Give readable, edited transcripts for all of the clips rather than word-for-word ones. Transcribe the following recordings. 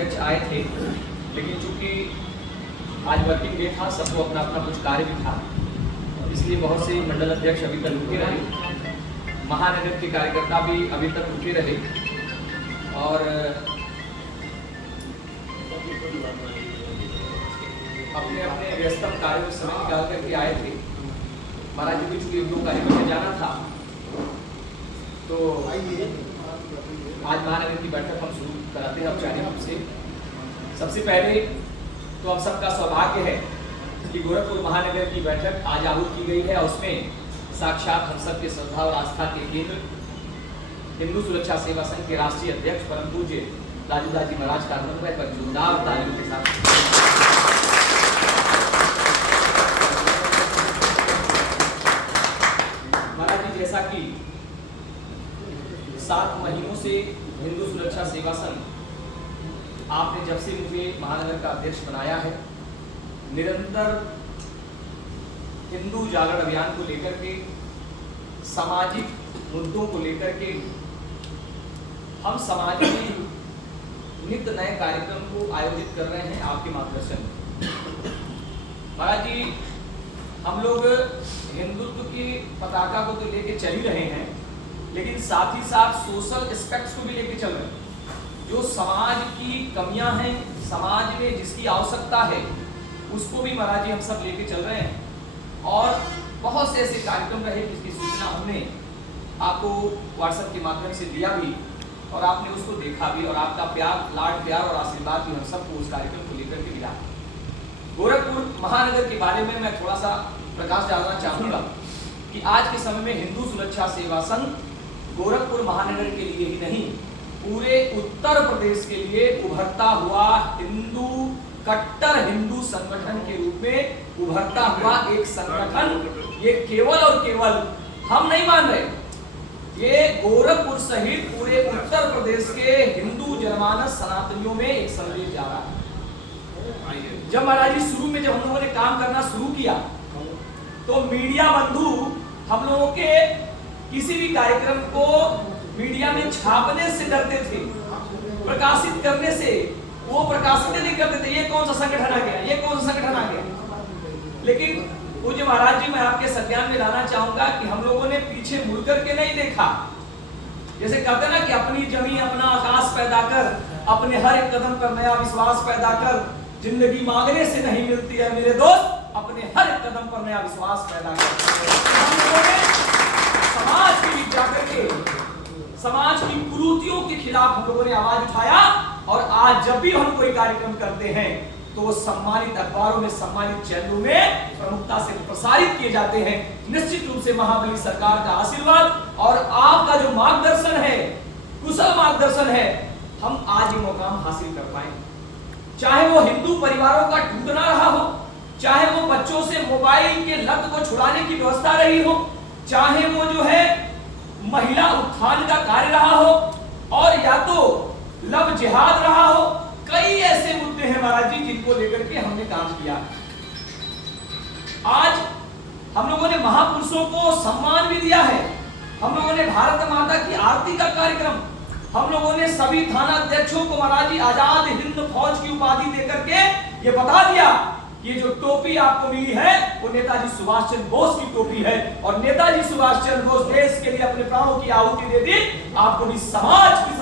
अध्यक्ष आए थे, लेकिन चूंकि आज वर्किंग डे था, सबको अपना अपना कुछ कार्य भी था, इसलिए बहुत से मंडल अध्यक्ष अभी तक रुके रहे, महानगर के कार्यकर्ता भी अभी तक रुके रहे और अपने अपने व्यस्तम कार्यों में समय निकाल करके आए थे। महाराज जी भी चूंकि 2 कार्यक्रम में जाना था, तो आज महानगर की बैठक हम शुरू कराते हैं औपचारिक रूप से। सबसे पहले तो हम सबका सौभाग्य है कि गोरखपुर महानगर की बैठक आज आहूत की गई है और उसमें साक्षात हम सब के श्रद्धा और आस्था के केंद्र हिंदू सुरक्षा सेवा संघ के राष्ट्रीय अध्यक्ष परम पूज्य लालूदास जी महाराज का आगमन है। पर जोरदार तालियों के साथ महाराज जी, जैसा कि 7 महीनों से हिंदू सुरक्षा सेवा संघ आपने जब से मुझे महानगर का अध्यक्ष बनाया है, निरंतर हिंदू जागरण अभियान को लेकर के, सामाजिक मुद्दों को लेकर के हम समाज में नित्य नए कार्यक्रम को आयोजित कर रहे हैं आपके मार्गदर्शन में। महाराज जी, हम लोग हिंदुत्व की पताका को तो लेके चल ही रहे हैं, लेकिन साथ ही साथ सोशल एस्पेक्ट्स को भी लेके चल रहे हैं। जो समाज की कमियां हैं, समाज में जिसकी आवश्यकता है, उसको भी महाराज जी हम सब लेके चल रहे हैं। और बहुत से ऐसे कार्यक्रम रहे जिसकी सूचना हमने आपको व्हाट्सएप के माध्यम से दिया भी और आपने उसको देखा भी, और आपका प्यार, लाड प्यार और आशीर्वाद भी हम सबको उस कार्यक्रम को लेकर के मिला। गोरखपुर महानगर के बारे में मैं थोड़ा सा प्रकाश डालना चाहूंगा कि आज के समय में हिंदू सुरक्षा सेवा संघ गोरखपुर महानगर के लिए ही नहीं, पूरे उत्तर प्रदेश के लिए उभरता हुआ हिंदू, कट्टर हिंदू संगठन के रूप में उभरता हुआ एक संगठन। ये केवल और केवल हम नहीं मान रहे, ये गोरखपुर सहित पूरे उत्तर प्रदेश के हिंदू जनमानस सनातनियों में एक संदेश जा रहा है। जब महाराज जी शुरू में जब हम लोगों ने काम करना शुरू किया, तो मीडिया बंधु हम लोगों के किसी भी कार्यक्रम को मीडिया में छापने से डरते थे, प्रकाशित करने से वो प्रकाशित नहीं करते थे। ये कौन सा संगठन आ गया, ये कौन सा संगठन आ गया। लेकिन पूज्य महाराज जी, मैं आपके संज्ञान में लाना चाहूंगा कि हम लोगों ने पीछे मुड़ करके नहीं देखा। जैसे कहते ना कि अपनी जमीन अपना आकाश पैदा कर, अपने हर एक कदम पर नया विश्वास पैदा कर, जिंदगी मांगने से नहीं मिलती है मेरे दोस्त, अपने हर एक कदम पर नया विश्वास पैदा कर। हम लोगों ने समाज की बीच जाकर के समाज की कुरीतियों के खिलाफ हम लोगों ने आवाज उठाया, और आज जब भी हम कोई कार्यक्रम करते हैं तो वो सम्मानित अखबारों में, सम्मानित चैनलों में प्रमुखता से प्रसारित किए जाते हैं। निश्चित रूप से महाबली सरकार का आशीर्वाद और आपका जो मार्गदर्शन है, कुशल मार्गदर्शन है, हम आज ये मुकाम हासिल कर पाए। चाहे वो हिंदू परिवारों का टूटना रहा हो, चाहे वो बच्चों से मोबाइल के लत को छुड़ाने की व्यवस्था रही हो, चाहे वो जो है महिला उत्थान का कार्य रहा हो, और या तो लव जिहाद रहा हो, कई ऐसे मुद्दे हैं महाराज जी जिनको लेकर के हमने काम किया। आज हम लोगों ने महापुरुषों को सम्मान भी दिया है, हम लोगों ने भारत माता की आरती का कार्यक्रम, हम लोगों ने सभी थाना अध्यक्षों को महाराज जी आजाद हिंद फौज की उपाधि देकर के ये बता दिया, ये जो टोपी आपको मिली है वो नेताजी सुभाष चंद्र बोस की टोपी है, और नेताजी सुभाष चंद्र बोस देश के लिए अपने प्राणों की आहुति दे दी, आपको भी समाज की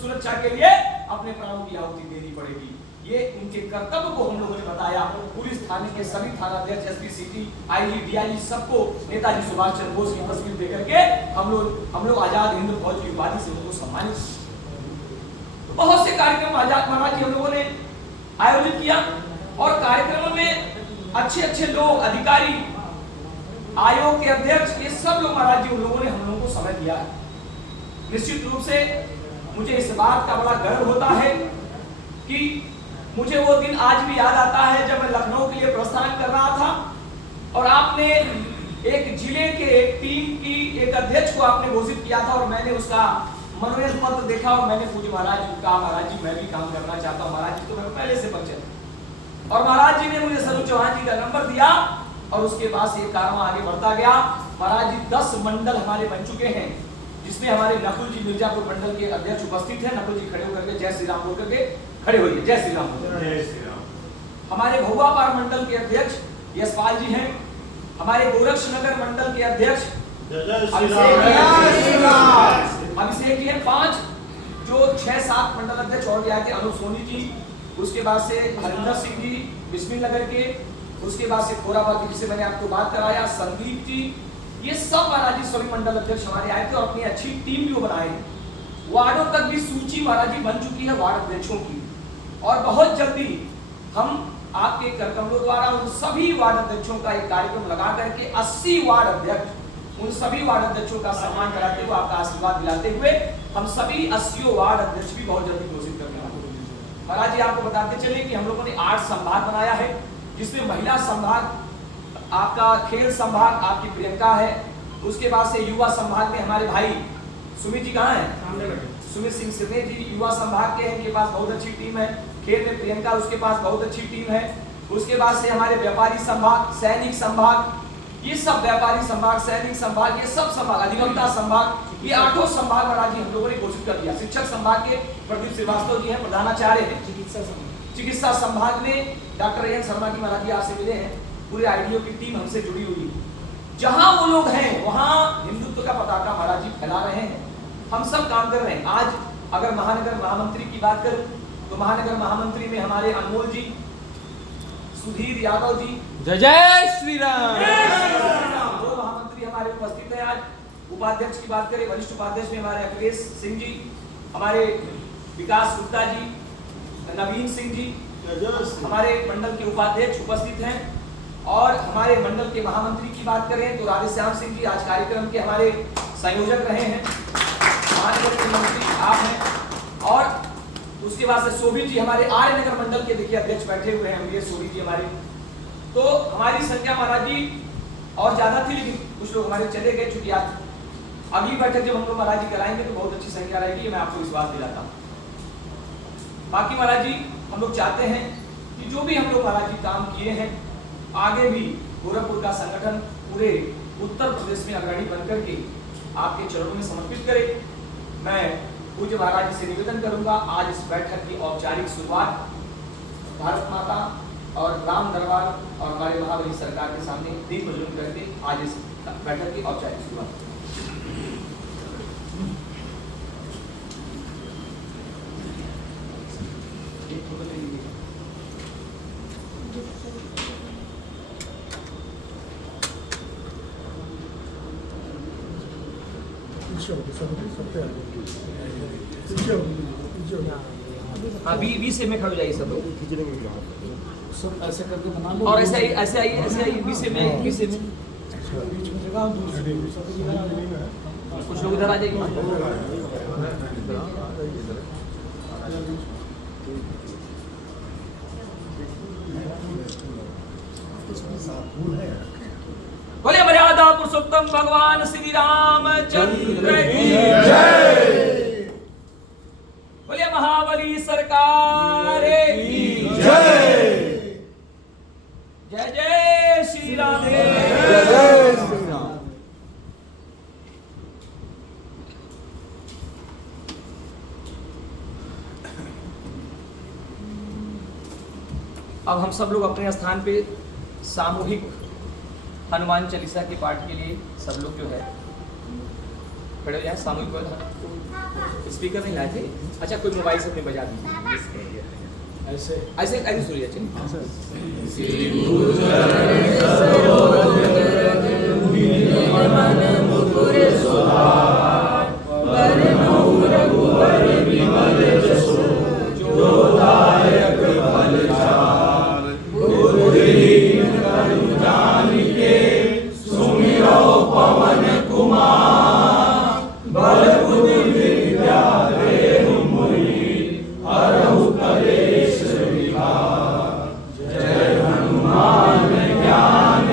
सुरक्षा के लिए अपने प्राणों की आहुति देनी पड़ेगी। ये उनके कर्तव्य को हम लोगों ने बताया। पुलिस थाने के सभी थाना अध्यक्ष, एसपी, सिटी, आईजी, डीआईजी सबको नेताजी सुभाष चंद्र बोस की तस्वीर देकर के हम लोग आजाद हिंद फौज की उपाधि से उनको सम्मानित। तो बहुत से कार्यक्रम आजाद महाराज जी हम लोगों ने आयोजित किया, और कार्यक्रमों में अच्छे अच्छे लोग, अधिकारी, आयोग के अध्यक्ष, ये सब लोग महाराज जी उन लोगों ने हम लोगों को समय दिया है। निश्चित रूप से मुझे इस बात का बड़ा गर्व होता है कि मुझे वो दिन आज भी याद आता है जब मैं लखनऊ के लिए प्रस्थान कर रहा था, और आपने एक जिले के एक टीम की एक अध्यक्ष को आपने घोषित किया था, और मैंने उसका मनोनयन पत्र देखा और मैंने पूज्य महाराज जी को कहा, महाराज जी मैं भी काम करना चाहता हूँ। महाराज जी तो मेरे पहले से परिचय, और महाराज जी ने मुझे सरोज चौहान जी का नंबर दिया, और उसके बाद से काम आगे बढ़ता गया। महाराज जी 10 मंडल हमारे बन चुके हैं, जिसमें हमारे नकुल जी मिर्जापुर मंडल के अध्यक्ष उपस्थित हैं। नकुल जी खड़े होकर के जय श्री राम बोल करके खड़े होइए। जय श्री राम। जय श्री राम। हमारे भगवा पार मंडल के अध्यक्ष यशपाल जी हैं। हमारे गोरक्षनगर मंडल के अध्यक्ष अभिषेक जी हैं। 5 जो 6-7 मंडल अध्यक्ष और भी आए थे, अनुप सोनी जी, उसके बाद से हरिंदर सिंह जी बिस्मिल नगर के, उसके बाद से खोराबाद जिससे मैंने आपको बात कराया, संदीप जी, ये सब महाराज जी सभी मंडल अध्यक्ष हमारे आए थे और अपनी अच्छी टीम भी बनाए। वार्डों तक भी सूची महाराज जी बन चुकी है वार्ड अध्यक्षों की, और बहुत जल्दी हम आपके करकमलों द्वारा उन सभी वार्ड अध्यक्षों का एक कार्यक्रम लगा करके 80 वार्ड अध्यक्ष, उन सभी वार्ड अध्यक्षों का सम्मान कराते हुए, आपका आशीर्वाद दिलाते हुए हम सभी 80 वार्ड अध्यक्ष भी बहुत जल्दी घोषित करने वाले हैं। महाराज जी आपको बताते चले कि हम लोगों ने 8 संभाग बनाया है, जिसमें महिला संभाग, आपका खेल संभाग आपकी प्रियंका है, उसके बाद से युवा संभाग में हमारे भाई सुमित जी कहाँ हैं? सुमित सिंह सिरने जी युवा संभाग के हैं, इनके पास बहुत अच्छी टीम है। खेल में प्रियंका, उसके पास बहुत अच्छी टीम है। उसके बाद से हमारे व्यापारी संभाग, सैनिक संभाग, ये सब व्यापारी संभाग, सैनिक संभाग, ये सब संभाग, अधिवक्ता संभाग, ये 8 संभाग महाराज जी हम लोगों ने घोषित कर दिया। शिक्षक संभाग के प्रदीप श्रीवास्तव जी हैं, प्रधानाचार्य हैं। चिकित्सा संभाग में डॉक्टर एन शर्मा जी महाराज जी आपसे मिले हैं, पूरे आईडीओ की टीम हमसे जुड़ी हुई है। जहां वो लोग हैं वहां हिंदुत्व का पताका महाराज जी फैला रहे हैं, हम सब काम कर रहे हैं। आज अगर महानगर महामंत्री की बात करूं तो महानगर महामंत्री में हमारे अनमोल जी, सुधीर यादव जी, जय जय श्री राम, दो महामंत्री हमारे उपस्थित हैं। आज उपाध्यक्ष की बात करें, वरिष्ठ उपाध्यक्ष में हमारे अखिलेश सिंह जी, हमारे विकास गुप्ता जी, नवीन सिंह जी हमारे मंडल के उपाध्यक्ष उपस्थित हैं। और हमारे मंडल के महामंत्री की बात करें तो राधेश्याम सिंह जी आज कार्यक्रम के हमारे संयोजक रहे हैं, महानगर के मंत्री आप हैं। और उसके बाद से शोभित जी हमारे आर्य नगर मंडल के देखिए अध्यक्ष बैठे हुए हैं, शोभित जी हमारे। तो हमारी संख्या महाराज जी और ज्यादा थी, लेकिन कुछ लोग हमारे चले गए, चूंकि आज अगली बैठक जब हम लोग महाराज जी कराएंगे तो बहुत अच्छी संख्या रहेगी, मैं आपको विश्वास दिलाता हूँ। बाकी महाराज जी हम लोग चाहते हैं कि जो भी हम लोग महाराज जी काम किए हैं, आगे भी गोरखपुर का संगठन पूरे उत्तर प्रदेश में अग्रणी बनकर के आपके चरणों में समर्पित करे। मैं पूज्य महाराज जी से निवेदन करूंगा, आज इस बैठक की औपचारिक शुरुआत भारत माता और राम दरबार और हमारे महाबली सरकार के सामने दीप प्रज्वलन करके आज इस बैठक की औपचारिक शुरुआत। बी से में खड़े जाइए सब लोग, सब ऐसे करके बना लो, और ऐसे आई बी से में बीच में जगह कुछ लोग इधर आ जाइए। बोले मर्यादा पुरुषोत्तम भगवान श्री रामचंद्र की जय, बोले महाबली सरकार की जय, जय जय श्री राम, जय जय श्री राम। अब हम सब लोग अपने स्थान पे सामूहिक हनुमान चालीसा के पाठ के लिए सब लोग जो है खड़े हो जाए। सामूहिक स्पीकर नहीं लाए थे, अच्छा कोई मोबाइल से अपने बजा दीजिए, ऐसे ऐसे ऐसे सुनिए। जय हनुमान ज्ञान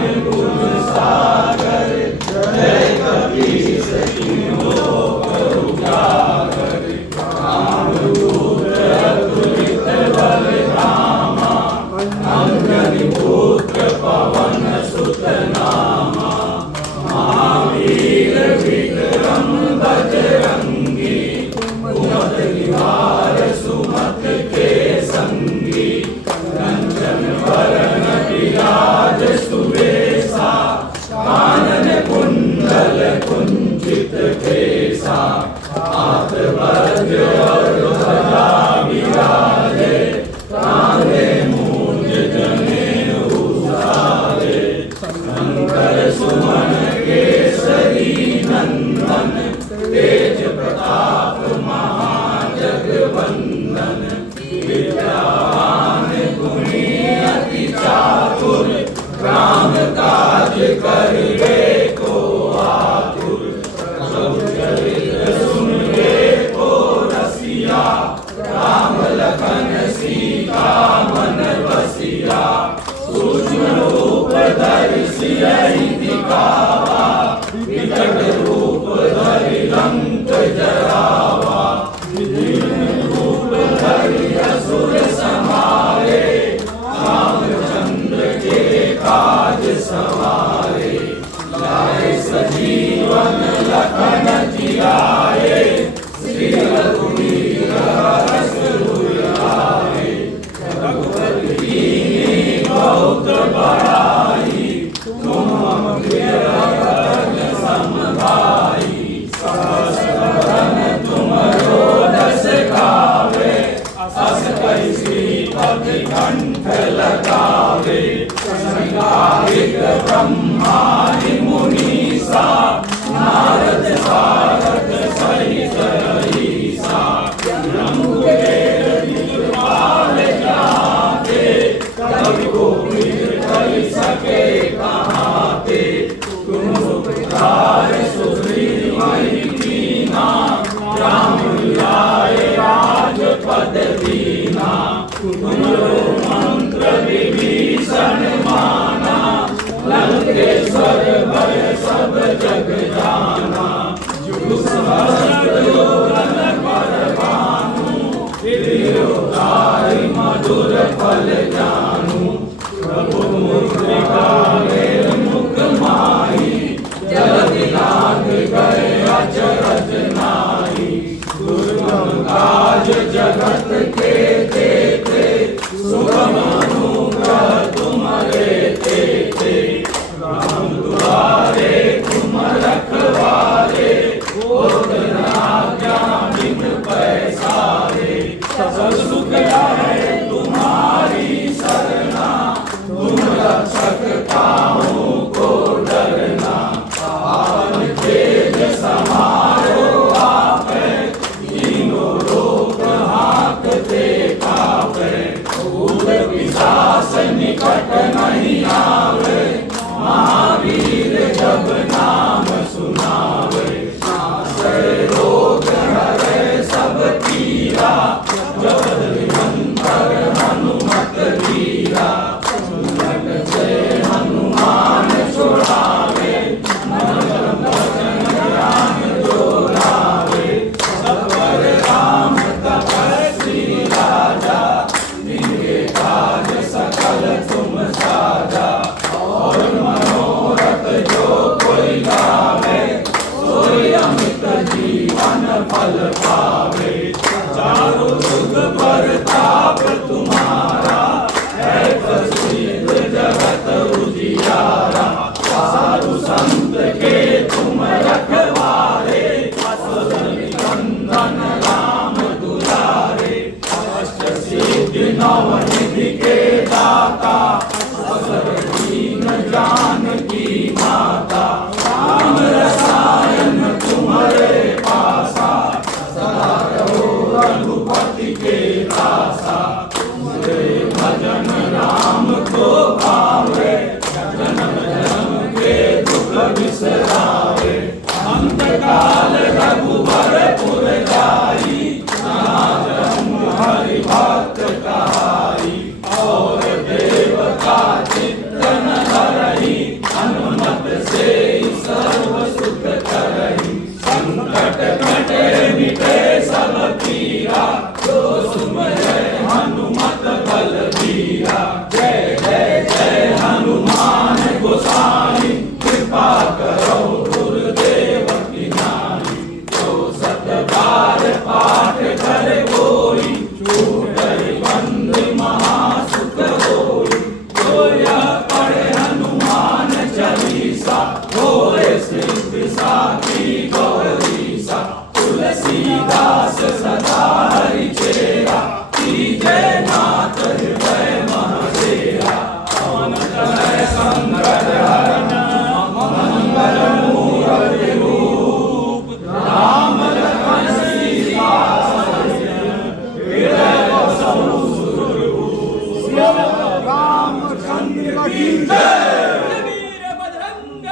रामचंद्र की जय। वीर बजरंग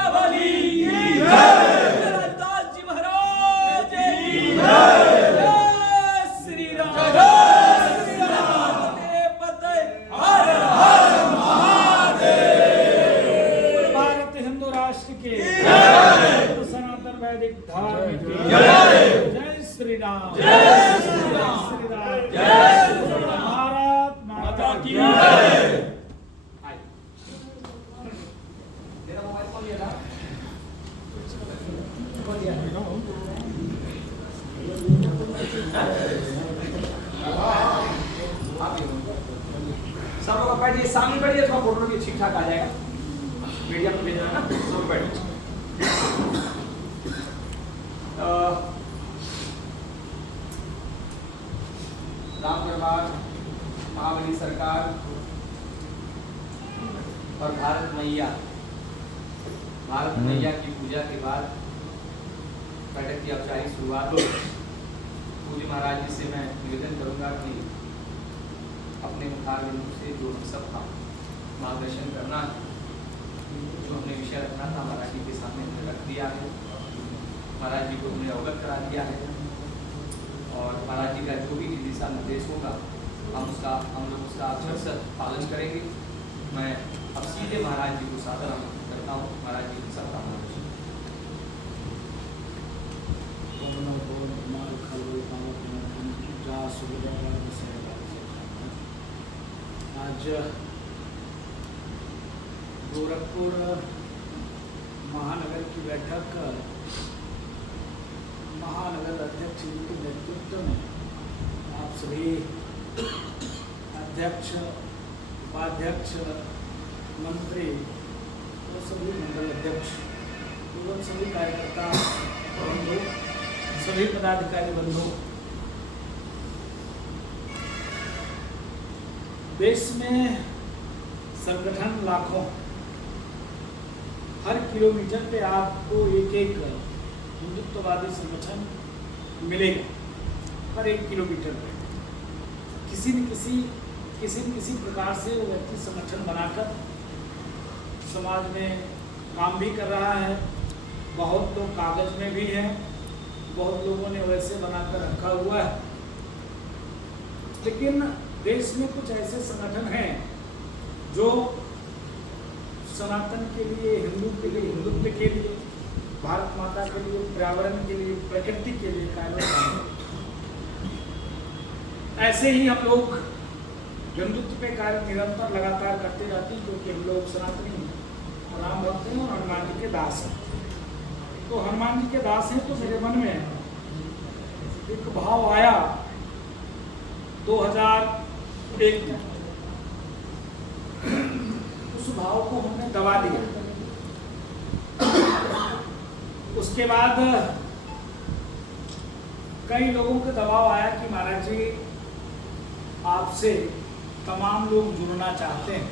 की जय। आइए। मेरा मोबाइल कौन लिया था? कौन लिया? आप ही हो। सब लोग बैठिए, सामने बैठिए, थोड़ा फोटो भी ठीक ठाक आ जाएगा। मीडिया में भेजना है ना, सब बैठिए। राम दरबार, महाबली सरकार और भारत मैया की पूजा के बाद बैठक की औपचारिक शुरुआत हो। पूज्य महाराज जी से मैं निवेदन करूंगा कि अपने मुखार बिंदु से जो हम सब का मार्गदर्शन करना है, जो हमने विषय रखना था महाराज जी के सामने हमने रख दिया है। महाराज जी को हमने अवगत करा दिया है और महाराज जी का जो भी दिशा निर्देश होगा हम लोग उसका अक्षरशः पालन करेंगे। मैं अब सीधे महाराज जी को सादर करता हूँ। महाराज जी की सबका मार्गदर्शन। आज गोरखपुर महानगर की बैठक महानगर अध्यक्ष जी के नेतृत्व में आप सभी अध्यक्ष, उपाध्यक्ष, मंत्री और सभी मंडल अध्यक्ष एवं सभी कार्यकर्ता बंधु, सभी पदाधिकारी बंधु, देश में संगठन लाखों, हर किलोमीटर पे आपको एक एक हिंदुत्ववादी संगठन मिलेगा। हर एक किलोमीटर पे किसी न किसी प्रकार से वो व्यक्ति संगठन बनाकर समाज में काम भी कर रहा है। बहुत लोग कागज में भी हैं, बहुत लोगों ने वैसे बनाकर रखा हुआ है। लेकिन देश में कुछ ऐसे संगठन हैं जो सनातन के लिए, हिंदू के लिए, हिंदुत्व के लिए, भारत माता के लिए, पर्यावरण के लिए, प्रकृति के लिए कार्य करते हैं। ऐसे ही हम लोग हिंदुत्व पे कार्य निरंतर लगातार करते रहते हैं, क्योंकि हम लोग सनातनी राम भक्त हैं और हनुमान जी के दास हैं। तो हनुमान जी के दास हैं तो मेरे मन में एक भाव आया 2001 में। उस भाव को हमने दबा दिया। उसके बाद कई लोगों के दबाव आया कि महाराज जी आपसे तमाम लोग जुड़ना चाहते हैं,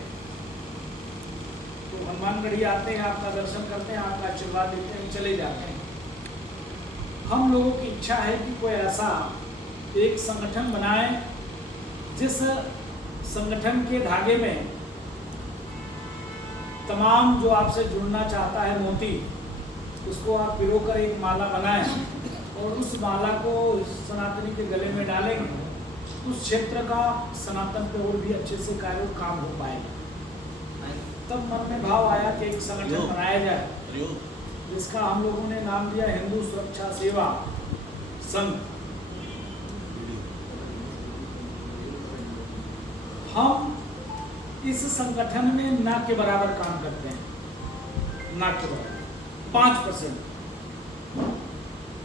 तो हनुमानगढ़ी आते हैं, आपका दर्शन करते हैं, आपका आशीर्वाद लेते हैं, चले जाते हैं। हम लोगों की इच्छा है कि कोई ऐसा एक संगठन बनाए जिस संगठन के धागे में तमाम जो आपसे जुड़ना चाहता है मोती, उसको आप पिरोकर एक माला बनाएं और उस माला को सनातनी के गले में डालेंगे। उस क्षेत्र का सनातन पे और भी अच्छे से कार्य काम हो पाएगा। तब मन में भाव आया कि एक संगठन बनाया जाए, जिसका हम लोगों ने नाम दिया हिंदू सुरक्षा सेवा संघ। हम इस संगठन में ना के बराबर काम करते हैं, ना के बराबर 5%,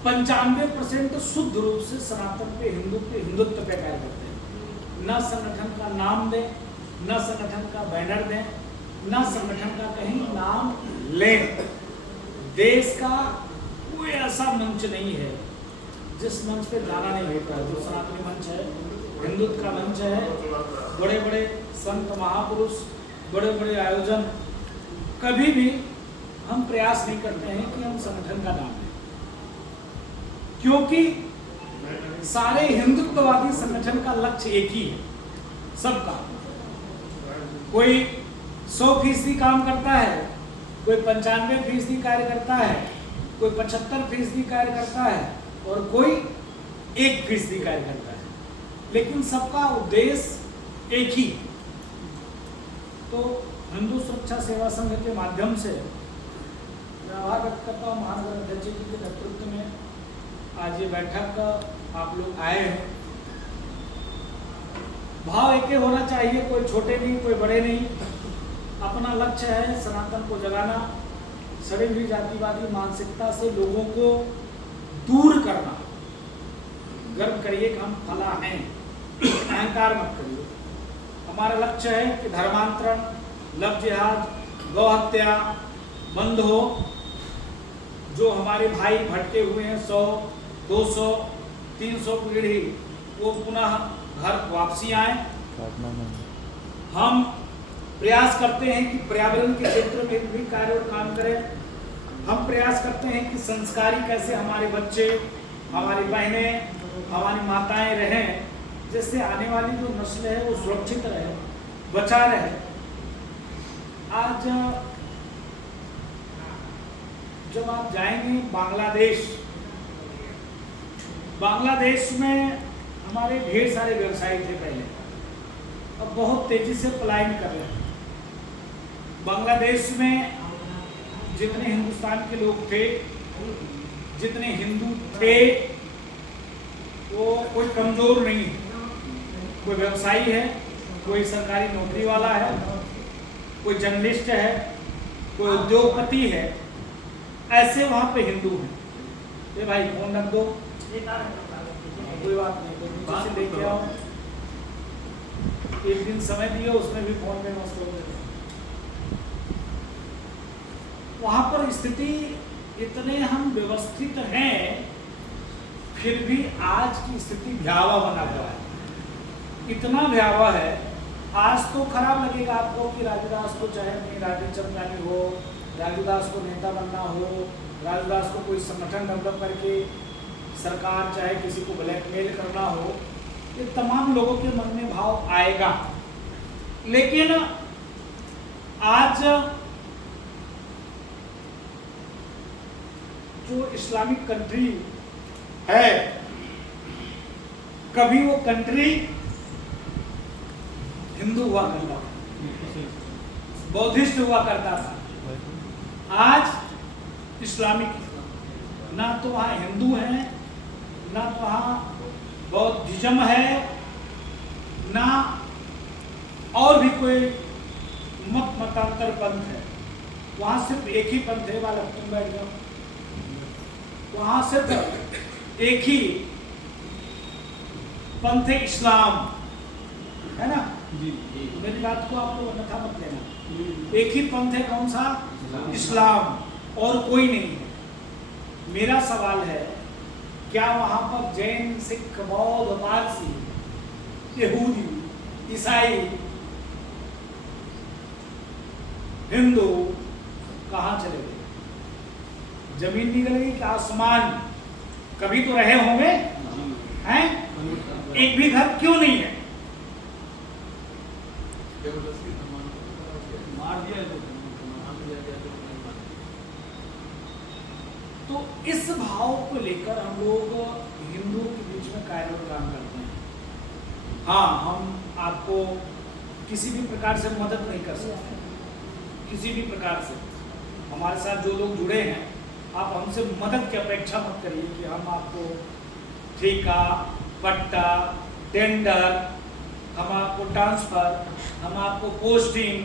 95% शुद्ध रूप से सनातन पे, हिंदुत्व पे कार्य करते हैं। न संगठन का नाम दें, न संगठन का बैनर दें, न संगठन का कहीं नाम लें। देश का कोई ऐसा मंच नहीं है जिस मंच पे जाना नहीं होता है। जो सनातनी मंच है, हिंदुत्व का मंच है, बड़े बड़े संत महापुरुष, बड़े बड़े आयोजन, कभी भी हम प्रयास नहीं करते हैं कि हम संगठन का नाम लें, क्योंकि सारे हिंदुत्ववादी संगठन का लक्ष्य एक ही है, सबका। कोई 100% काम करता है, कोई 95% कार्य करता है, कोई 75% कार्य करता है और कोई 1% कार्य करता है, लेकिन सबका उद्देश्य एक ही। तो हिंदू सुरक्षा सेवा संघ के माध्यम से मैं आभार व्यक्त करता हूँ महानगर अध्यक्ष जी के नेतृत्व में आज ये बैठक आप लोग आए हैं। भाव एक ही होना चाहिए, कोई छोटे नहीं कोई बड़े नहीं। अपना लक्ष्य है सनातन को जगाना, सड़ी हुई जातिवादी मानसिकता से लोगों को दूर करना। गर्व करिए कि हम फला हैं, अहंकार मत करिए। हमारा लक्ष्य है कि धर्मांतरण, लव जिहाद, गौ हत्या बंद हो। जो हमारे भाई भटके हुए हैं 100, 200, 300 पीढ़ी, वो पुनः घर वापसी आए। हम प्रयास करते हैं कि पर्यावरण के क्षेत्र में भी कार्य और काम करें। हम प्रयास करते हैं कि संस्कारी कैसे हमारे बच्चे, हमारी बहनें, हमारी माताएं रहें, जिससे आने वाली जो नस्ल है वो सुरक्षित रहे, बचा रहे। आज जब आप जाएंगे बांग्लादेश में हमारे ढेर सारे व्यवसायी थे पहले, अब बहुत तेजी से पलायन कर रहे हैं। बांग्लादेश में जितने हिंदुस्तान के लोग थे, जितने हिंदू थे, वो कोई कमजोर नहीं है। कोई व्यवसायी है, कोई सरकारी नौकरी वाला है, कोई जर्नलिस्ट है, कोई उद्योगपति है, ऐसे वहां पे हिंदू हैं। ये भाई फोन रख दो, कोई बात नहीं, नीचे से लेके आओ। एक दिन समय दियो, उसमें भी फोन में मस्त हो गए। वहां पर स्थिति इतने हम व्यवस्थित हैं, फिर भी आज की स्थिति भयावह बना हुआ है। इतना भयावह है, आज तो खराब लगेगा आपको कि राजूदास को चाहे अपनी राजनीति चमकानी हो, राजूदास को नेता बनना हो, राजूदास को कोई संगठन डेवलप करके सरकार चाहे किसी को ब्लैकमेल करना हो, ये तमाम लोगों के मन में भाव आएगा। लेकिन आज जो इस्लामिक कंट्री है, कभी वो कंट्री हिंदू हुआ करता था, बौद्धिस्ट हुआ करता था। आज इस्लामिक, ना तो वहाँ हिंदू हैं, ना तो वहाँ बौद्धिज्म है, ना और भी कोई मतांतर पंथ है। वहाँ सिर्फ एक ही पंथ है, वाला तुम बैठ जाओ। वहाँ सिर्फ एक ही पंथ है, इस्लाम, है ना? जी मेरी बात को आप लोग अन्यथा मत लेना। एक ही पंथ है, कौन सा? इस्लाम, और कोई नहीं है। मेरा सवाल है, क्या वहां पर जैन, सिख, बौद्ध, पारसी, यहूदी, ईसाई, हिंदू कहाँ चले गए? जमीन निकल गई कि आसमान? कभी तो रहे होंगे, हैं? एक भी घर क्यों नहीं है? तो इस भाव को लेकर हम लोग हिंदुओं के बीच में कार्य और काम करते हैं। हाँ, हम आपको किसी भी प्रकार से मदद नहीं कर सकते, किसी भी प्रकार से। हमारे साथ जो लोग जुड़े हैं, आप हमसे मदद की अपेक्षा मत करिए कि हम आपको ठेका, पट्टा, टेंडर, हम आपको ट्रांसफर, हम आपको पोस्टिंग,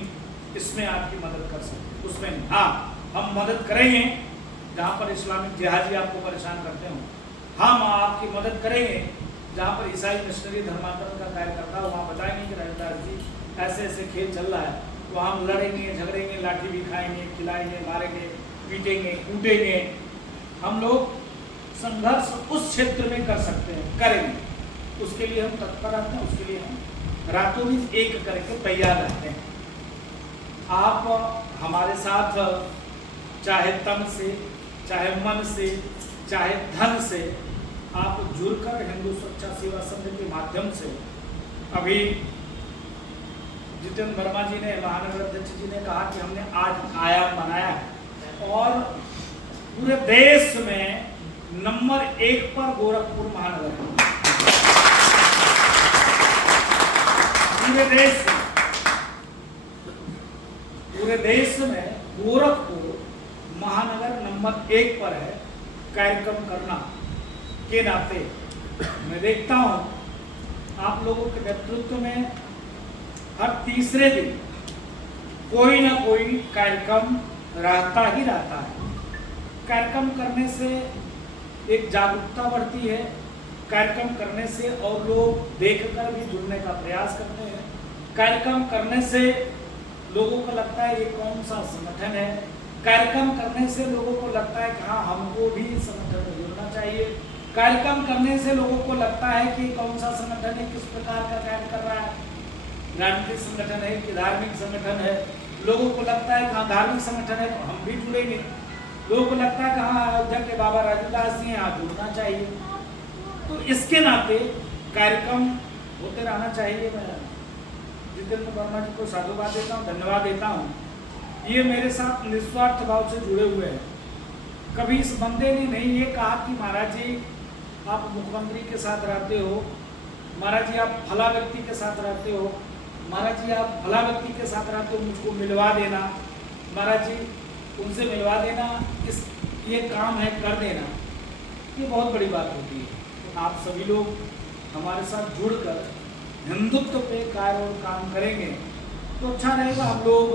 इसमें आपकी मदद कर सकते, उसमें नहीं। हाँ, हम मदद करेंगे जहाँ पर इस्लामिक जिहादी आपको परेशान करते हो। हम आपकी मदद करेंगे जहाँ पर ईसाई मिशनरी धर्मांतरण का कार्य करता है, वहाँ बताएंगे कि राजदास जी ऐसे ऐसे खेल चल रहा है, तो हम लड़ेंगे, झगड़ेंगे, लाठी भी खाएंगे, खिलाएंगे, मारेंगे, पीटेंगे, कूटेंगे। हम लोग संघर्ष उस क्षेत्र में कर सकते हैं, करेंगे। उसके लिए हम तत्पर रहते हैं, उसके लिए हम रातों दिन एक करके तैयार रहते हैं। आप हमारे साथ चाहे तन से, चाहे मन से, चाहे धन से आप जुड़कर हिंदू सुरक्षा सेवा संघ के माध्यम से, अभी जितेंद्र वर्मा जी ने, महानगर अध्यक्ष जी ने कहा कि हमने 8 आयाम बनाया है और पूरे देश में नंबर 1 पर गोरखपुर महानगर है। पूरे देश में गोरखपुर महानगर नंबर 1 पर है कार्यक्रम करना के नाते। मैं देखता हूं आप लोगों के नेतृत्व में हर तीसरे दिन कोई ना कोई कार्यक्रम रहता ही रहता है। कार्यक्रम करने से एक जागरूकता बढ़ती है, कार्यक्रम करने से और लोग देखकर भी जुड़ने का प्रयास करते हैं। कार्यक्रम करने से लोगों को लगता है ये कौन सा संगठन है। कार्यक्रम करने से लोगों को लगता है कि हाँ हमको भी इस संगठन में जुड़ना चाहिए। कार्यक्रम करने से लोगों को लगता है कि कौन सा संगठन है, किस प्रकार का कार्य कर रहा है, राजनीतिक संगठन है कि धार्मिक संगठन है। लोगों को लगता है कि हाँ धार्मिक संगठन है तो हम भी जुड़ेंगे। लोगों को लगता है कि हाँ अयोध्या के बाबा राजूदास जी हैं, यहाँ जुड़ना चाहिए। तो इसके नाते कार्यक्रम होते रहना चाहिए। मैं जितेंद्र वर्मा जी को साधुवाद देता हूँ, धन्यवाद देता हूँ। ये मेरे साथ निस्वार्थ भाव से जुड़े हुए हैं। कभी इस बंदे ने नहीं ये कहा कि महाराज जी आप मुख्यमंत्री के साथ रहते हो, महाराज जी आप फला व्यक्ति के साथ रहते हो, महाराज जी आप फला व्यक्ति के साथ रहते हो, मुझको मिलवा देना, महाराज जी उनसे मिलवा देना, इस ये काम है कर देना। ये बहुत बड़ी बात होती है। तो आप सभी लोग हमारे साथ जुड़कर हिंदुत्व पे कार्य और काम करेंगे तो अच्छा रहेगा। हम लोग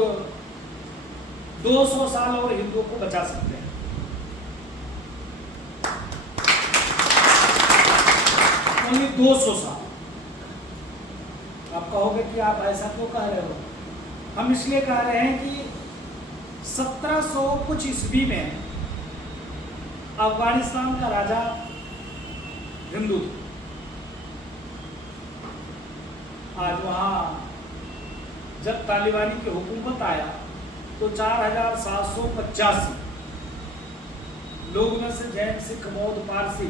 200 साल और हिंदुओं को बचा सकते हैं। ओनली 200 साल। आप कहोगे कि आप ऐसा क्यों कह रहे हो? हम इसलिए कह रहे हैं कि 1700 कुछ ईस्वी में अफगानिस्तान का राजा हिंदू था। आज वहाँ जब तालिबानी की हुकूमत आया तो 4785 लोग में से जैन, सिख, बौद्ध, पारसी,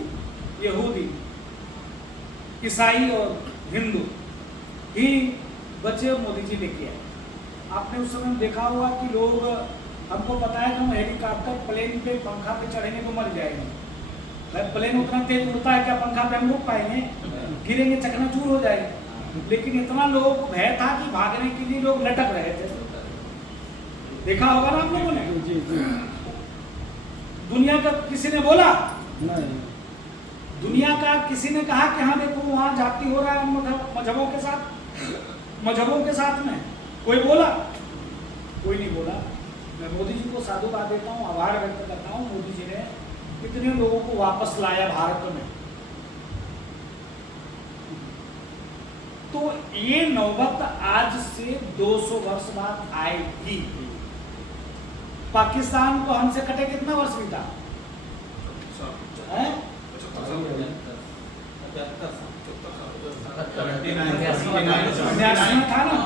यहूदी, ईसाई और हिंदू ही बचे मोदी जी लेके आए। आपने उस समय देखा होगा कि लोग हमको पता है कि हम हेलीकॉप्टर प्लेन पे पंखा पे चढ़ेंगे तो मर जाएंगे। भाई प्लेन उतना तेज उड़ता है, क्या पंखा पे हम रुक पाएंगे? गिरेंगे, चकनाचूर हो जाएंगे। लेकिन इतना लोगों को भय था कि भागने के लिए लोग लटक रहे थे। देखा होगा ना आप लोगों ने? जी जी। दुनिया का किसी ने बोला नहीं। दुनिया का किसी ने कहा कि हाँ देखो वहाँ जाति हो रहा है मजहबों के साथ में? कोई बोला? कोई नहीं बोला। मैं मोदी जी को साधुवाद देता हूँ, आभार व्यक्त करता हूँ। मोदी जी ने कितने लोगों को वापस लाया भारत में। तो ये नौबत आज से 200 वर्ष बाद आएगी। पाकिस्तान को हमसे कटे कितना वर्ष बीता? 79 था ना?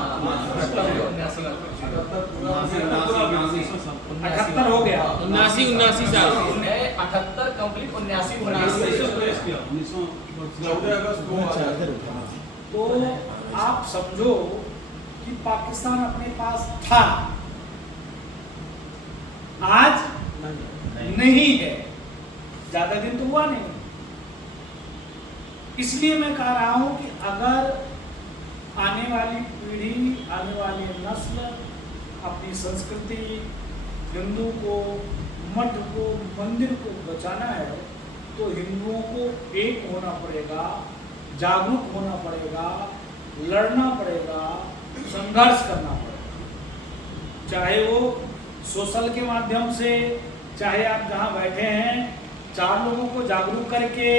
78 हो गया। 79 साल 78 कंप्लीट, 79 तो आप समझो कि पाकिस्तान अपने पास था, आज नहीं है। ज्यादा दिन तो हुआ नहीं। इसलिए मैं कह रहा हूं कि अगर आने वाली पीढ़ी, आने वाली नस्ल अपनी संस्कृति, हिंदू को, मठ को, मंदिर को बचाना है तो हिंदुओं को एक होना पड़ेगा, जागरूक होना पड़ेगा, लड़ना पड़ेगा, संघर्ष करना पड़ेगा। चाहे वो सोशल के माध्यम से, चाहे आप जहाँ बैठे हैं 4 लोगों को जागरूक करके,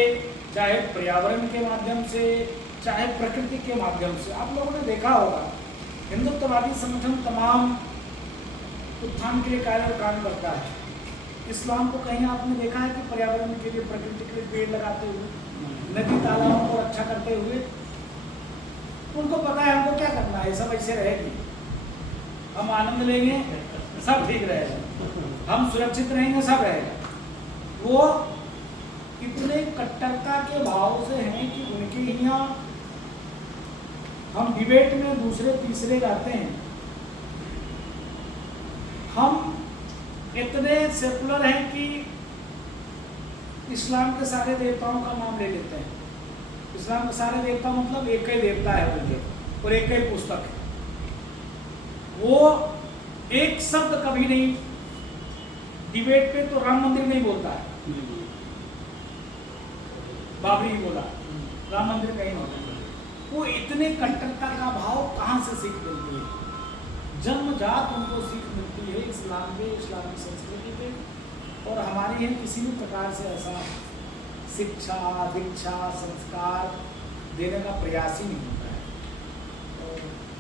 चाहे पर्यावरण के माध्यम से, चाहे प्रकृति के माध्यम से। आप लोगों ने देखा होगा हिंदुत्ववादी संगठन तमाम उत्थान के लिए कार्य और काम करता है। इस्लाम को कहीं आपने देखा है कि पर्यावरण के लिए, प्रकृति के लिए पेड़ लगाते हुए, नदी तालाबों को रक्षा करते हुए? उनको पता है हमको क्या करना है, सब ऐसे रहेगी, हम आनंद लेंगे, सब ठीक रहेगा, हम सुरक्षित रहेंगे, सब रहेगा। वो इतने कट्टरता के भाव से हैं कि उनके यहाँ हम डिबेट में दूसरे तीसरे जाते हैं। हम इतने सेकुलर हैं कि इस्लाम के सारे देवताओं का नाम ले लेते हैं। इस्लाम के सारे देवता मतलब एक ही देवता है उनके, और एक ही पुस्तक है। वो एक शब्द कभी नहीं डिबेट पे तो राम मंदिर नहीं बोलता है, बाबरी ही बोला, राम मंदिर कहीं नहीं बोलता। वो इतने कट्टरता का भाव कहाँ से सीख मिलती है? जन्मजात उनको सीख मिलती है इस्लाम पे, इस्लामी संस्कृति पे, और हमारे यहाँ किसी भी प्रकार से ऐसा शिक्षा, दीक्षा, संस्कार देने का प्रयास ही नहीं होता है।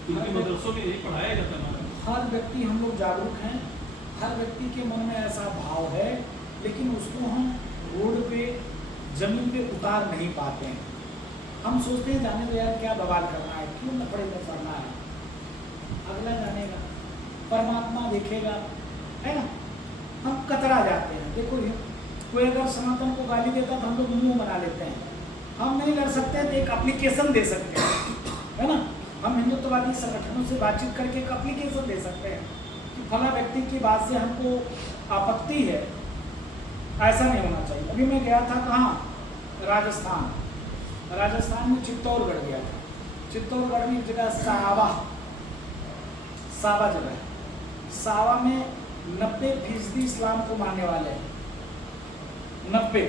क्योंकि मदरसों में यही पढ़ाया जाता है। हर व्यक्ति, हम लोग जागरूक हैं, हर व्यक्ति के मन में ऐसा भाव है, लेकिन उसको हम रोड पे, जमीन पे उतार नहीं पाते हैं। हम सोचते हैं जाने दो यार, क्या बवाल करना है, क्यों लफड़े में पड़ना है, अगला जानेगा, परमात्मा देखेगा, है ना। हम कतरा जाते हैं। देखो ये कोई अगर सनातन को गाली देता तो हम लोग मुंह बना लेते हैं, हम नहीं लड़ सकते तो एक एप्लीकेशन दे सकते हैं, है ना। हम हिंदुत्ववादी संगठनों से बातचीत करके एक एप्लीकेशन दे सकते हैं कि फला व्यक्ति की बात से हमको आपत्ति है, ऐसा नहीं होना चाहिए। अभी मैं गया था कहाँ, राजस्थान में चित्तौड़गढ़ गया था। चित्तौड़गढ़ में एक जगह सावा जगह है। सावा में 90% इस्लाम को मानने वाले हैं। 90।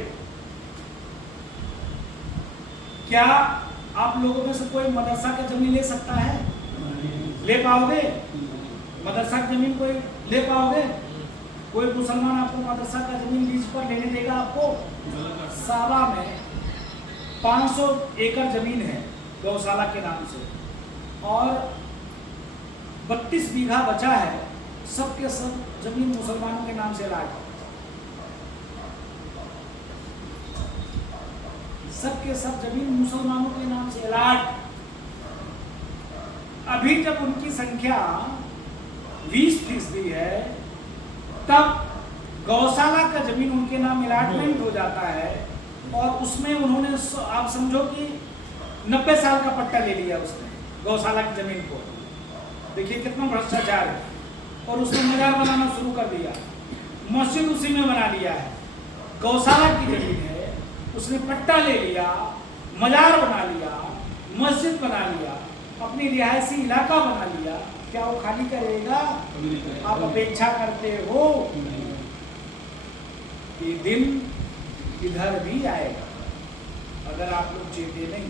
क्या आप लोगों में से कोई मदरसा का जमीन ले सकता है? ले पाओगे? मदरसा की जमीन कोई ले पाओगे? कोई मुसलमान आपको मदरसा का जमीन लीज पर लेने देगा आपको? सावा में 500 एकड़ जमीन है गौशाला के नाम से, और 32 बीघा बचा है, सब के सब जमीन मुसलमानों के नाम से अलॉट है। सब के सब जमीन मुसलमानों के नाम से अलॉट। अभी जब उनकी संख्या 20% है, तब गौशाला का जमीन उनके नाम अलॉटमेंट हो जाता है, और उसमें उन्होंने, आप समझो कि 90 साल का पट्टा ले लिया उसने गौशाला की जमीन को। देखिए कितना भ्रष्टाचार है। और उसने मजार बनाना शुरू कर दिया, मस्जिद उसी में बना लिया है। गौशाला की जमीन है, उसने पट्टा ले लिया, मजार बना लिया, मस्जिद बना लिया, अपनी रिहायशी इलाका बना लिया। क्या वो खाली करेगा? आप अपेक्षा करते हो कि दिन इधर भी आएगा, अगर आप लोग चेते नहीं।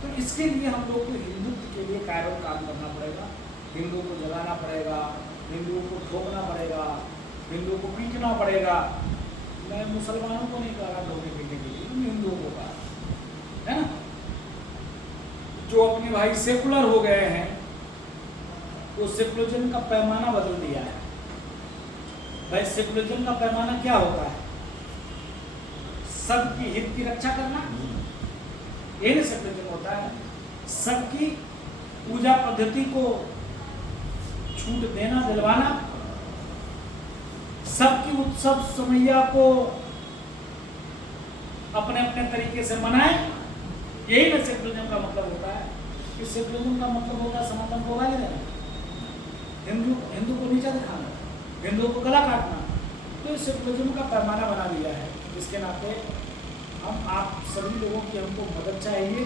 तो इसके लिए हम लोग को हिंदुत्व के लिए कायरों काम करना पड़ेगा, हिंदुओं को जगाना पड़ेगा, हिंदुओं को ठोकना पड़ेगा, हिंदुओं को पीटना पड़ेगा। मैं मुसलमानों को नहीं कह रहा ठोकने पीटने के लिए, हिंदुओं को कहा, है ना। जो अपने भाई सेकुलर हो गए हैं, वो सेकुलरिज्म का पैमाना बदल दिया है। भाई सेकुलरिज्म का पैमाना क्या होता है? सबकी हित की रक्षा करना, ये नहीं सेकुलरिज्म होता है। सबकी पूजा पद्धति को छूट देना, दिलवाना, सबकी उत्सव समैया को अपने अपने तरीके से मनाए, यही ना सेकुलरिज्म का मतलब होता है। कि सेकुलरिज्म का मतलब होता है सनातन को गाली देना, हिंदू को नीचा दिखाना, हिंदुओं को गला काटना। तो सेकुलरिज्म का पैमाना बना दिया है। इसके नाते हम आप सभी लोगों की हमको मदद चाहिए।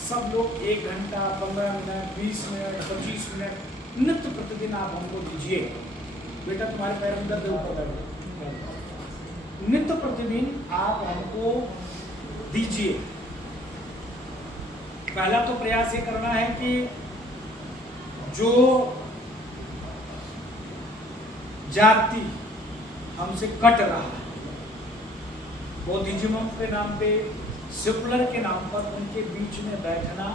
सब लोग 1 घंटा, 15 मिनट, 20 मिनट, 25 मिनट नित्य प्रतिदिन आप हमको दीजिए। बेटा तुम्हारे पैर में दर्द, ऊपर बैठो। नित्य प्रतिदिन आप हमको दीजिए। पहला तो प्रयास ये करना है कि जो जाति हमसे कट रहा है, बौद्धिज्म के नाम पे, सेकुलर के नाम पर, उनके बीच में बैठना,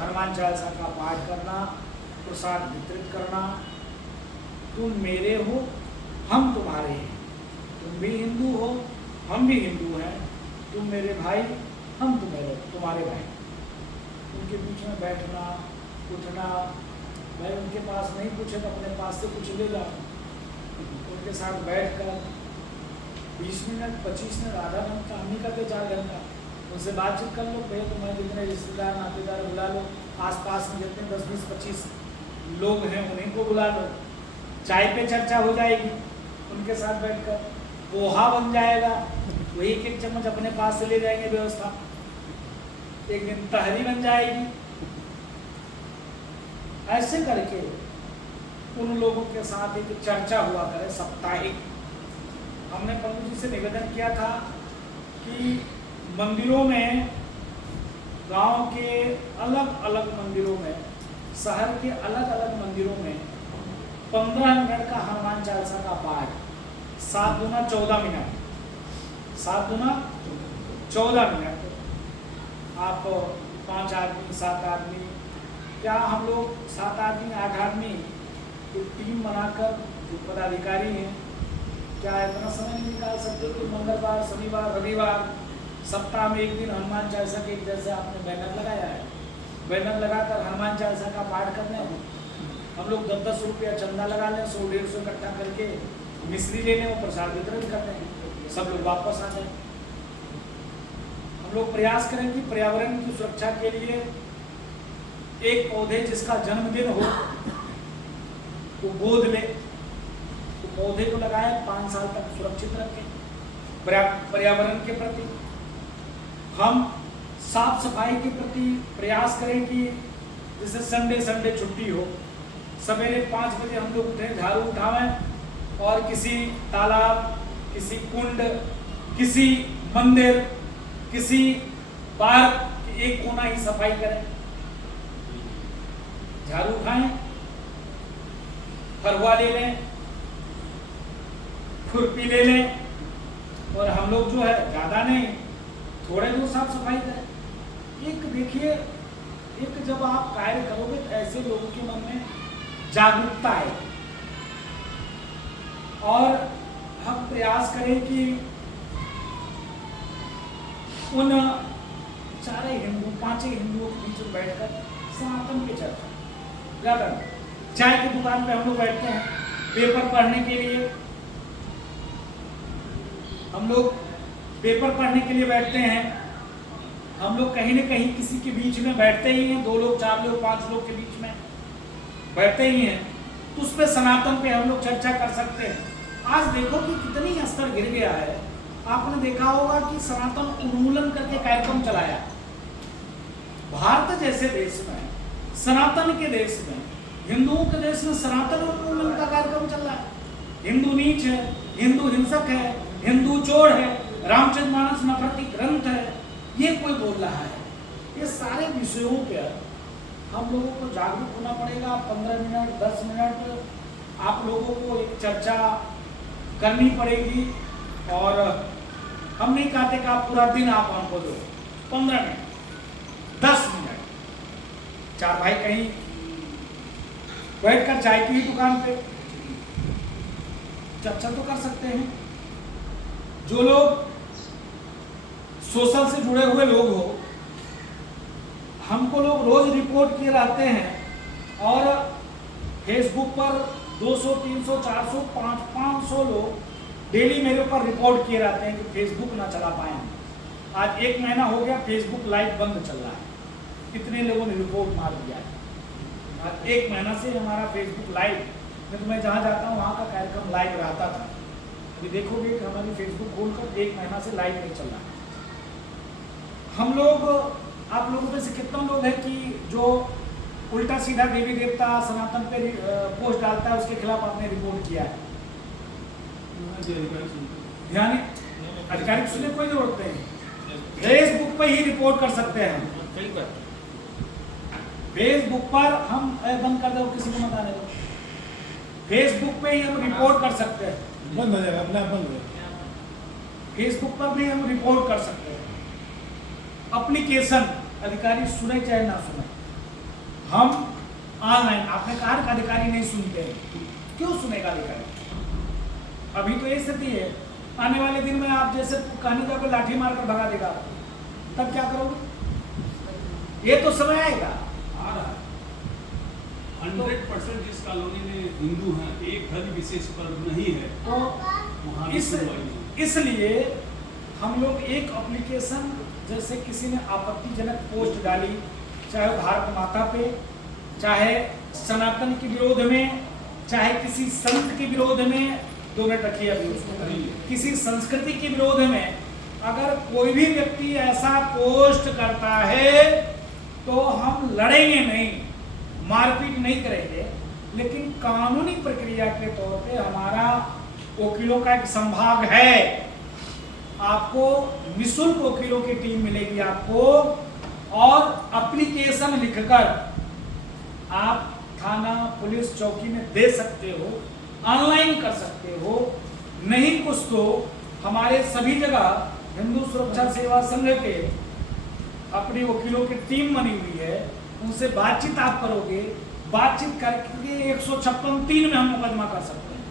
हनुमान चालीसा का पाठ करना, प्रसाद वितरित करना। तुम मेरे हो, हम तुम्हारे हैं। तुम भी हिंदू हो, हम भी हिंदू हैं। तुम मेरे भाई, हम तुम्हारे भाई। उनके बीच में बैठना, उठना। भाई उनके पास नहीं पूछे तो अपने पास से कुछ ले जाओ। उनके साथ बैठकर 20 मिनट, 25 मिनट, आधा घंटा, हम ही करते 4 घंटा, उनसे बातचीत कर लो। भैया तुम्हारे जितने रिश्तेदार, नातेदार बुला लो, आसपास में जितने 10, 20, 25 लोग हैं उन्हीं को बुला लो। चाय पे चर्चा हो जाएगी, उनके साथ बैठकर पोहा बन जाएगा, वही 1-1 चम्मच अपने पास से ले जाएंगे व्यवस्था। एक दिन तहरी बन जाएगी। ऐसे करके उन लोगों के साथ एक चर्चा हुआ करे साप्ताहिक। हमने प्रभु जी से निवेदन किया था कि मंदिरों में गांव के अलग अलग मंदिरों में, शहर के अलग अलग मंदिरों में 15 मिनट का हनुमान चालीसा का पाठ, 7 दूना 14 मिनट, 7 दूना 14 मिनट। आप 5 आदमी 7 आदमी, क्या हम लोग 7 आदमी 8 आदमी एक टीम बनाकर जो पदाधिकारी हैं, क्या इतना समय नहीं निकाल सकते कि मंगलवार शनिवार रविवार सप्ताह में एक दिन हनुमान चालीसा के, जैसे आपने बैनर लगाया है, बैनर लगाकर हनुमान चालीसा का पाठ करने हैं। हम लोग 10-10 रुपया चंदा लगा लें, 100-150 इकट्ठा करके मिश्री ले लें और प्रसाद वितरण कर दें, सब लोग वापस आ जाए। हम लोग प्रयास करें कि पर्यावरण की सुरक्षा के लिए एक पौधे जिसका जन्मदिन हो वो गोद ले, तो पौधे को लगाए 5 साल तक सुरक्षित रखें। पर्यावरण के प्रति हम साफ सफाई के प्रति प्रयास करें कि जैसे संडे छुट्टी हो, सवेरे 5 बजे हम लोग उठें, झाड़ू उठावें और किसी तालाब, किसी कुंड, किसी मंदिर, किसी पार्क की एक कोना ही सफाई करें। झाड़ू उठाएं, फरुआ ले लें, खुरपी ले लें, और हम लोग जो है ज़्यादा नहीं, थोड़े दूर साफ सफाई करें। एक देखिए, एक जब आप कार्य करोगे तो ऐसे लोगों के मन में जागरूकता है, और हम प्रयास करें कि उन 4 हिंदू 5 हिंदुओं के बीच में बैठकर सनातन की चर्चा ज़्यादा। चाय की दुकान पे हम लोग बैठते हैं पेपर पढ़ने के लिए, हम लोग पेपर पढ़ने के लिए बैठते हैं, हम लोग कहीं न कहीं किसी के बीच में बैठते ही हैं, 2 लोग 4 लोग 5 लोग के बीच में बैठते ही हैं, तो उस पर सनातन पे हम लोग चर्चा कर सकते हैं। आज देखो कि कितनी स्तर गिर गया है। आपने देखा होगा कि सनातन उन्मूलन करके कार्यक्रम चलाया। भारत जैसे देश में, सनातन के देश में, हिंदुओं के देश में सनातन उन्मूलन का कार्यक्रम चल रहा है। हिंदू नीच है, हिंदू हिंसक है, हिंदू चोर है, रामचरितमानस नफरती ग्रंथ है, ये कोई बोल रहा है। ये सारे विषयों पर हम लोगों को जागरूक होना पड़ेगा। 15 मिनट 10 मिनट आप लोगों को एक चर्चा करनी पड़ेगी, और हम नहीं कहते कि आप पूरा दिन आप हमको दो, 15 मिनट 10 मिनट 4 भाई कहीं बैठकर चाय की ही दुकान पे चर्चा तो कर सकते हैं। जो लोग सोशल से जुड़े हुए लोग हो, हमको लोग रोज रिपोर्ट किए रहते हैं, और फेसबुक पर 200 300 400 500 लोग डेली मेरे ऊपर रिपोर्ट किए रहते हैं कि फेसबुक ना चला पाए। आज 1 महीना हो गया फेसबुक लाइव बंद चल रहा है, कितने लोगों ने रिपोर्ट मार दिया है। आज 1 महीना से हमारा फेसबुक लाइव, तो मैं जहाँ जाता हूँ वहाँ का कार्यक्रम लाइव रहता था। अभी देखोगे कि हमारी फेसबुक खोलकर 1 महीना से लाइव नहीं चल रहा है। हम लोग, आप लोगों में से कितना लोग हैं कि जो उल्टा सीधा देवी देवता सनातन पे पोस्ट डालता है, उसके खिलाफ आपने रिपोर्ट किया है? ध्यान, आधिकारिक सुनने कोई जरूरत नहीं, फेसबुक पे ही रिपोर्ट कर सकते हैं। फेसबुक पर हम बंद कर दो, किसी को मत आने दो, फेसबुक पे ही हम रिपोर्ट कर सकते हैं। बंद हो जाएगा, अपने आप बंद हो जाएगा। फेसबुक पर भी हम रिपोर्ट कर सकते हैं। एप्लीकेशन अधिकारी सुने चाहे ना सुने, हम ऑनलाइन, आपने कहा कि अधिकारी नहीं सुनते हैं, क्यों सुनेगा अधिकारी? अभी तो ये स्थिति है, आने वाले दिन में आप जैसे कहने जाओगे लाठी मारकर भगा देगा, तब क्या करोगे? ये तो समय आएगा। 100% जिस कॉलोनी में हिंदू हैं, एक धर्म विशेष पर्व नहीं है, तो वहाँ इसलिए हम लोग एक एप्लीकेशन, जैसे किसी ने आपत्तिजनक पोस्ट डाली, चाहे भारत माता पे, चाहे सनातन के विरोध में, चाहे किसी संत के विरोध में, 2 मिनट रखिए अभी उसको, किसी संस्कृति के विरोध में, अगर कोई भी व्यक्ति ऐसा पोस्ट करता है तो हम लड़ेंगे नहीं, मारपीट नहीं करेंगे, लेकिन कानूनी प्रक्रिया के तौर पे हमारा वकीलों का एक संभाग है। आपको निःशुल्क वकीलों की टीम मिलेगी आपको, और एप्लीकेशन लिखकर आप थाना पुलिस चौकी में दे सकते हो, ऑनलाइन कर सकते हो। नहीं कुछ तो हमारे सभी जगह हिंदू सुरक्षा सेवा संघ के अपने वकीलों की टीम बनी हुई है, उनसे बातचीत आप करोगे, बातचीत करके 156(3) में हम मुकदमा कर सकते हैं,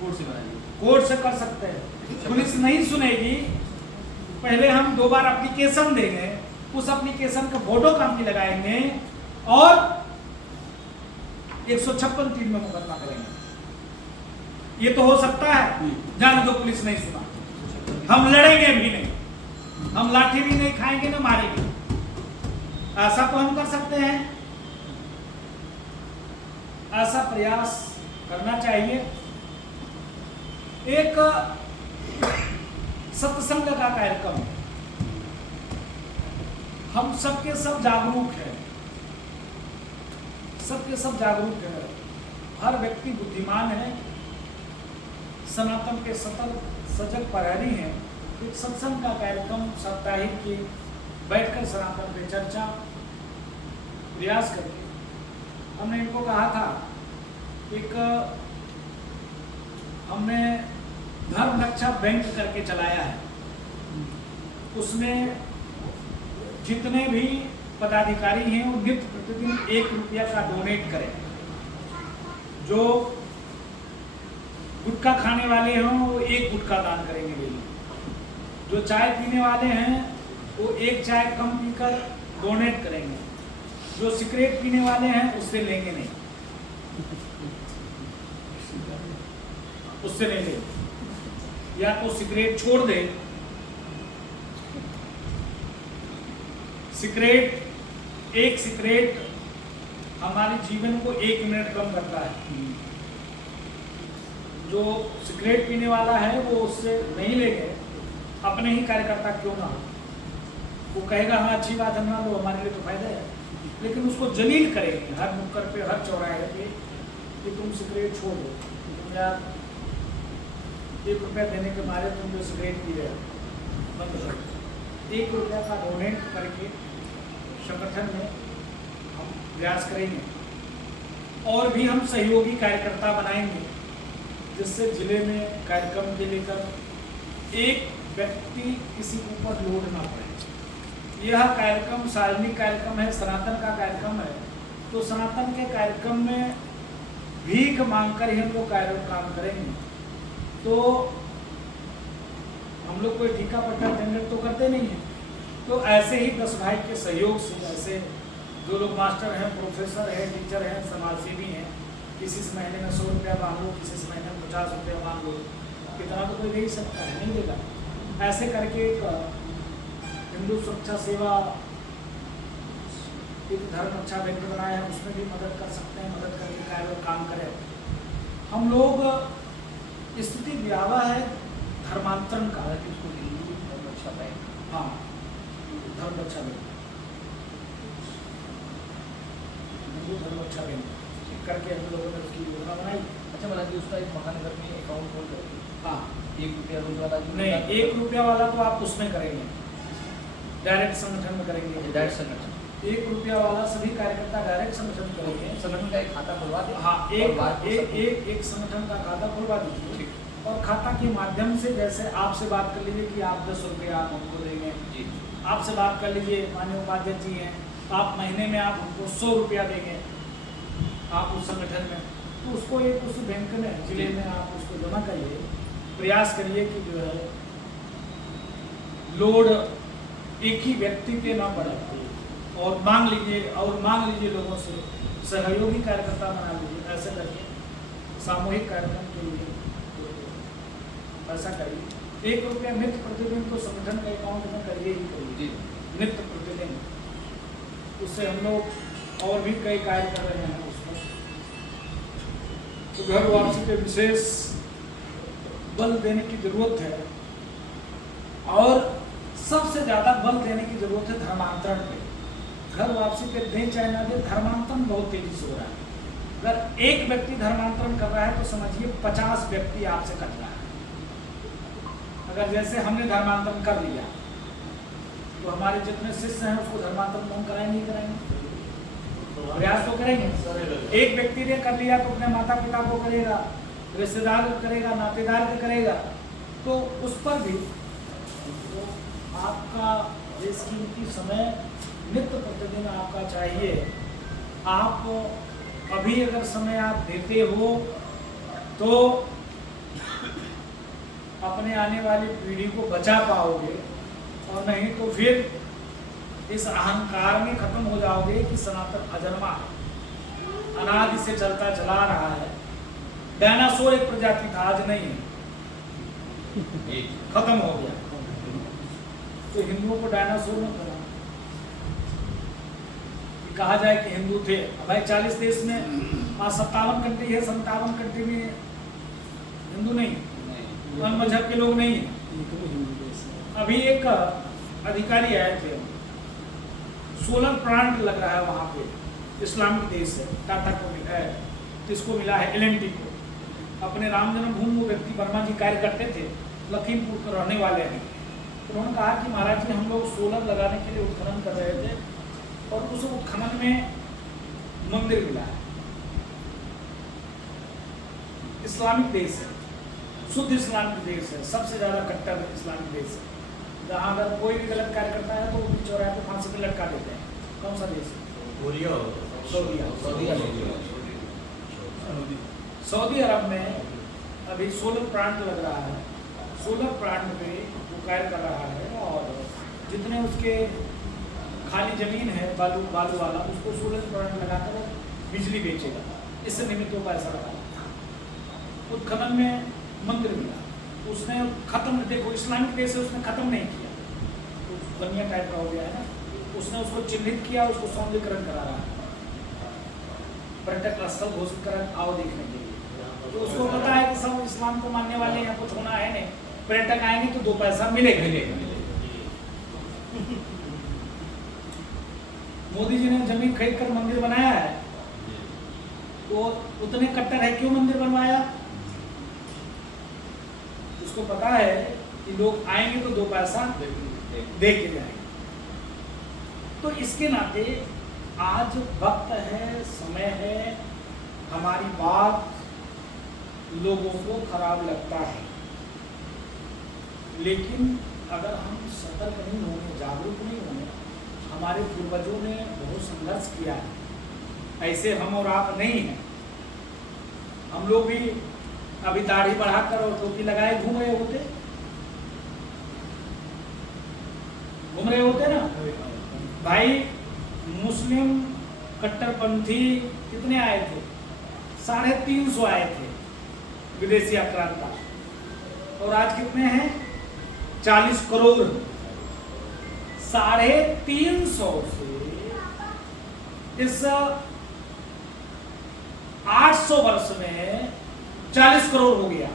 कोर्ट से कराएंगे। कोर्ट से कर सकते हैं। पुलिस नहीं सुनेगी, पहले हम 2 बार एप्लीकेशन देंगे, उस एप्लीकेशन का फोटो कॉपी लगाएंगे और 156(3) में मुकदमा करेंगे। ये तो हो सकता है, जाने दो पुलिस नहीं सुना, हम लड़ेंगे भी नहीं, हम लाठी भी नहीं खाएंगे ना मारेंगे, ऐसा तो हम कर सकते हैं। ऐसा प्रयास करना चाहिए। एक सत्संग का कार्यक्रम, हम सबके सब जागरूक हैं, सबके सब जागरूक है, हर व्यक्ति बुद्धिमान है, सनातन के सजग प्रहरी हैं। एक सत्संग का कार्यक्रम साप्ताहिक की बैठकर सनातन पे चर्चा प्रयास करके हमने इनको कहा था, एक हमने धर्म रक्षा बैंक करके चलाया है, उसमें जितने भी पदाधिकारी हैं वो नित्य प्रतिदिन 1 रुपया का डोनेट करें। जो गुटखा खाने वाले हों वो 1 गुटखा दान करेंगे डेली, जो चाय पीने वाले हैं वो 1 चाय कम पीकर डोनेट करेंगे, जो सिगरेट पीने वाले हैं उससे लेंगे नहीं, उससे नहीं लेंगे, या तो सिगरेट छोड़ दे। सिगरेट, एक सिगरेट हमारे जीवन को 1 मिनट कम करता है। जो सिगरेट पीने वाला है वो उससे नहीं लेंगे, अपने ही कार्यकर्ता क्यों ना हो, वो कहेगा हाँ अच्छी बात है ना लो, हमारे लिए तो फायदा है, लेकिन उसको जलील करेंगे हर नुक्कड़ पे, हर चौराहे पे कि तुम सिगरेट छोड़ दो, तुम यार 1 रुपया देने के मारे तुम जो सिगरेट पी रहे हो बंद करो। 1 रुपया का डोनेट करके संगठन में हम प्रयास करेंगे, और भी हम सहयोगी कार्यकर्ता बनाएंगे, जिससे जिले में कार्यक्रम के लेकर एक व्यक्ति किसी के ऊपर लोड ना पड़े। यह कार्यक्रम सार्वजनिक कार्यक्रम है, सनातन का कार्यक्रम है, तो सनातन के कार्यक्रम में भीख मांगकर ही हम लोग काम करेंगे। तो हम लोग कोई ठीका पट्टा टेंडर तो करते नहीं हैं, तो ऐसे ही 10 भाई के सहयोग से, जैसे जो लोग मास्टर हैं, प्रोफेसर हैं, टीचर हैं, समाजसेवी हैं, किसी से महीने में 100 रुपया मांग लो, किसी से महीने में 50 रुपया मांग लो, कितना तो कोई दे ही सकता है, नहीं देगा। ऐसे करके एक हिंदू सुरक्षा सेवा एक धर्म रक्षा बैंक बनाया है, उसमें भी मदद कर सकते हैं, मदद करके काम करें। हम लोग स्थिति व्यावा है धर्मांतरण का, हाँ धर्म रक्षा बैंक, हिंदू धर्म रक्षा बैंक करके हम लोगों ने उसकी योजना बनाई। अच्छा बना जी, उसका एक महानगर में अकाउंट खोल रहे हैं। हाँ 1 रुपया रोज वाला नहीं, 1 रुपया वाला तो आप उसमें करेंगे, डायरेक्ट संगठन में करेंगे। डायरेक्ट संगठन 1 रुपया वाला सभी कार्यकर्ता डायरेक्ट संगठन में करेंगे। संगठन का एक खाता खुलवा दें। हाँ, और एक संगठन का खाता खुलवा दीजिए, और खाता के माध्यम से जैसे आपसे बात कर लीजिए कि आप 10 रुपया आप हमको देंगे जी, आपसे बात कर लीजिए माननीय उपाध्यक्ष जी हैं, आप महीने में आप हमको 100 रुपया देंगे आप उस संगठन में, तो उसको एक उस बैंक में जिले में आप उसको जमा करिए। प्रयास करिए कि जो है लोड एक ही व्यक्ति पे ना पड़े, और मांग लीजिए लोगों से, सहयोगी कार्यकर्ता बना लीजिए। ऐसे करके सामूहिक कार्यक्रम के लिए ऐसा करिए। 1 रुपया नित्य प्रतिदिन तो संगठन के अकाउंट में करिए ही करिए, नित्य प्रतिदिन। उससे हम लोग और भी कई कार्य कर रहे हैं उसमें। तो घर वापसी पे विशेष बल देने की जरूरत है, और सबसे ज्यादा बल देने की जरूरत है धर्मांतरण पे। घर वापसी पे दें चाहे ना दें, धर्मांतरण बहुत तेजी से हो रहा है। अगर एक व्यक्ति धर्मांतरण कर रहा है तो समझिए 50 व्यक्ति आपसे कट रहा है। अगर जैसे हमने धर्मांतरण कर लिया तो हमारे जितने शिष्य हैं उसको धर्मांतरण हम कराएंगे ही कराएंगे, प्रयास तो करेंगे। एक व्यक्ति ने कर लिया तो अपने माता पिता को करेगा, रिश्तेदार को करेगा, नातेदार को करेगा, तो उस पर भी तो आपका बेशकीमती समय नित्य प्रतिदिन आपका चाहिए। आप अभी अगर समय आप देते हो तो अपने आने वाली पीढ़ी को बचा पाओगे, और नहीं तो फिर इस अहंकार में खत्म हो जाओगे कि सनातन अजन्मा है, अनादि से चलता चला रहा है। डायनासोर एक प्रजाति था, आज नहीं है, खत्म हो गया। तो हिंदुओं को डायनासोर न कहा, कहा जाए कि हिंदू थे। भाई 40 देश में 57 कंट्री है, 57 कंट्री में हिंदू नहीं, अन्य मजहब के लोग नहीं है। अभी एक अधिकारी आए थे, सोलर प्लांट लग रहा है वहाँ पे, इस्लामिक देश है, टाटा को मिला है, किसको मिला है, एल&टी को। अपने राम जन्मभूमि वो व्यक्ति वर्मा जी कार्य करते थे, लखीमपुर के रहने वाले हैं। उन्होंने कहा कि महाराज जी हम लोग सोलर लगाने के लिए उत्खनन कर रहे थे, और उस उत्खनन में मंदिर मिला है, इस्लामिक देश है, शुद्ध इस्लामिक देश है, सबसे ज्यादा कट्टर इस्लामिक देश है, जहाँ अगर कोई भी गलत कार्य करता है तो वो चौराहे पे फांसी पे लटका देते हैं। कौन सा देश है? सऊदी अरब में अभी सोलर प्लांट लग रहा है। सोलर प्लांट पे वो कार्य कर रहा है, और जितने उसके खाली जमीन है बालू वाला, उसको सोलर प्लांट लगाकर बिजली बेचेगा। इससे निमित्त वो पैसा लगा। उत्खनन में मंदिर मिला, उसने खत्म, देखो इस्लामिक देश है, उसने खत्म नहीं किया, तो बनिया टाइप का हो गया है ना, उसने उसको चिन्हित किया, उसको सौंदर्यीकरण करा रहा है, पर्यटक स्थल घोषित कर, आओ देखने के लिए। तो उसको पता है कि सब इस्लाम को मानने वाले यहाँ कुछ होना है नहीं, पर्यटक आएंगे तो 2 पैसा मिलेगा। मोदी जी ने जमीन खरीद कर मंदिर बनाया है, तो उतने कट्टर है, क्यों मंदिर बनवाया? उसको पता है कि लोग आएंगे तो 2 पैसा दे के जाएंगे। तो इसके नाते आज वक्त है, समय है, हमारी बात लोगों को खराब लगता है, लेकिन अगर हम सतर्क नहीं होंगे, जागरूक नहीं होंगे, हमारे पूर्वजों ने बहुत संघर्ष किया है, ऐसे हम और आप नहीं हैं। हम लोग भी अभी दाढ़ी बढ़ाकर और टोपी लगाए घूम रहे होते ना भाई। मुस्लिम कट्टरपंथी कितने आए थे? 350 आए थे विदेशी आक्रांता, और आज कितने हैं? 40 करोड़। 350 से इस 800 वर्ष में 40 करोड़ हो गया।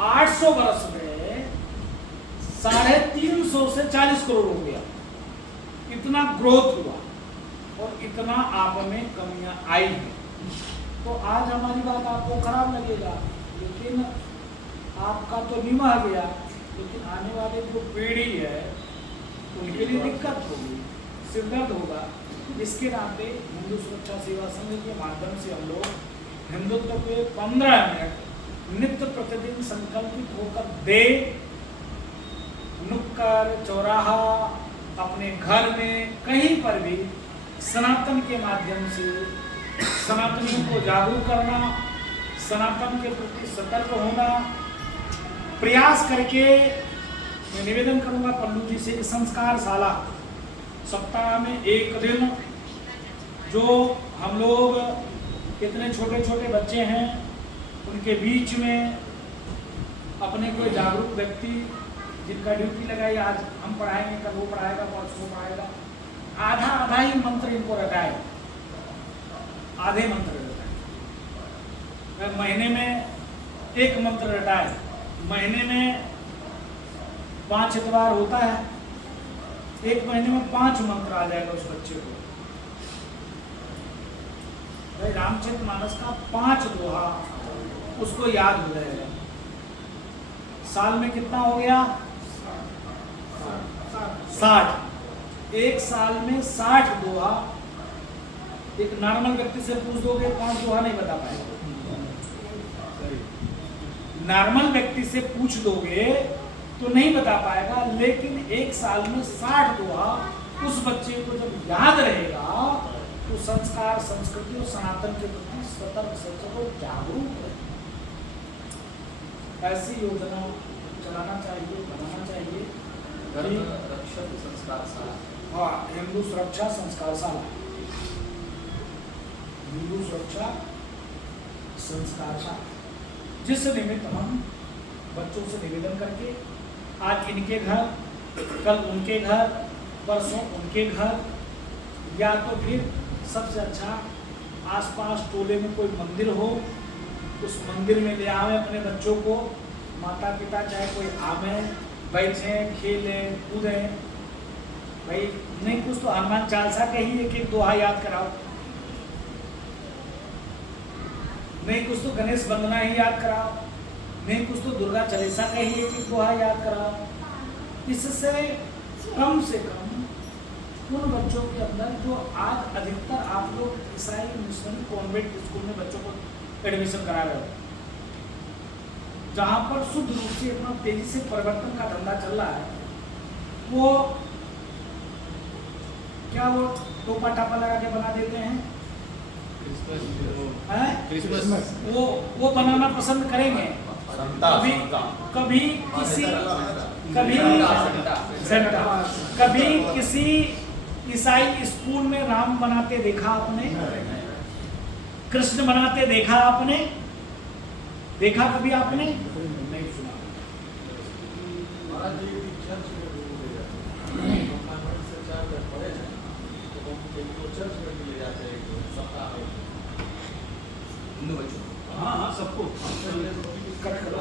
800 वर्ष में 350 से 40 करोड़ हो गया। इतना ग्रोथ हुआ और इतना आप में कमियां आई हैं। तो आज हमारी बात आपको खराब लगेगा, लेकिन आपका तो निमह गया, लेकिन आने वाले जो पीढ़ी है उनके लिए दिक्कत होगी, सिरदर्द होगा। इसके नाते हिंदू सुरक्षा सेवा संघ के माध्यम से हम लोग हिंदुत्व पे 15 मिनट नित्य प्रतिदिन संकल्पित होकर दे, नुक्कड़ चौराहा, अपने घर में, कहीं पर भी सनातन के माध्यम से सनातनियों को जागरूक करना, सनातन के प्रति सतर्क होना, प्रयास करके मैं निवेदन करूंगा पल्लू जी से कि संस्कारशाला सप्ताह में 1 दिन, जो हम लोग इतने छोटे छोटे बच्चे हैं उनके बीच में अपने कोई जागरूक व्यक्ति जिनका ड्यूटी लगाई, आज हम पढ़ाएंगे, कल वो पढ़ाएगा, परसों पढ़ाएगा, आधा ही मंत्र इनको रटाए, आधे मंत्र रटाए, महीने में 1 मंत्र रटाए, महीने में 5 इतवार होता है, 1 महीने में 5 मंत्र आ जाएगा उस बच्चे को। भाई रामचरितमानस का 5 दोहा उसको याद हो जाएगा। साल में कितना हो गया? 60। एक साल में 60 दोहा। एक नॉर्मल व्यक्ति से पूछ दोगे 5 दोहा नहीं बता पाएगा। नॉर्मल व्यक्ति से पूछ दोगे तो नहीं बता पाएगा, लेकिन एक साल में 60 दोहा उस बच्चे को जब याद रहेगा तो संस्कार, संस्कृति और सनातन के प्रति सतर्क, सचेत और जागरूक है। ऐसी योजना चलाना चाहिए, बनाना चाहिए। धर्म रक्षक संस्कार शाला। हाँ, हिंदू सुरक्षा संस्कार शाला, हिंदू सुरक्षा संस्कार शाला, जिस निमित्त हम बच्चों से निवेदन करके आज इनके घर, कल उनके घर, परसों उनके घर, या तो फिर सबसे अच्छा आसपास टोले में कोई मंदिर हो, उस मंदिर में ले आवे अपने बच्चों को। माता पिता चाहे कोई आवे, बैठे, खेले, कूदे। भाई नहीं कुछ तो हनुमान चालीसा का ही एक दोहा याद कराओ, नहीं कुछ तो गणेश वंदना ही याद कराओ, नहीं कुछ तो दुर्गा चालीसा का ही एक दोहा याद कराओ। इससे कम से कम उन बच्चों के अंदर जो आज अधिकतर आप लोग ईसाई मिशनरी कॉन्वेंट स्कूल में बच्चों को एडमिशन करा रहे हो, जहाँ पर शुद्ध रूप से इतना तेजी से परिवर्तन का धंधा चल रहा है, वो क्या वो टोपा टापा लगा के बना देते हैं, क्रिसमस वो बनाना पसंद करेंगे। कभी किसी ईसाई स्कूल में राम बनाते देखा आपने? कृष्ण बनाते देखा आपने? देखा कभी आपने? नहीं सुना। हिंदू बच्चों हाँ हाँ सबको कट करो।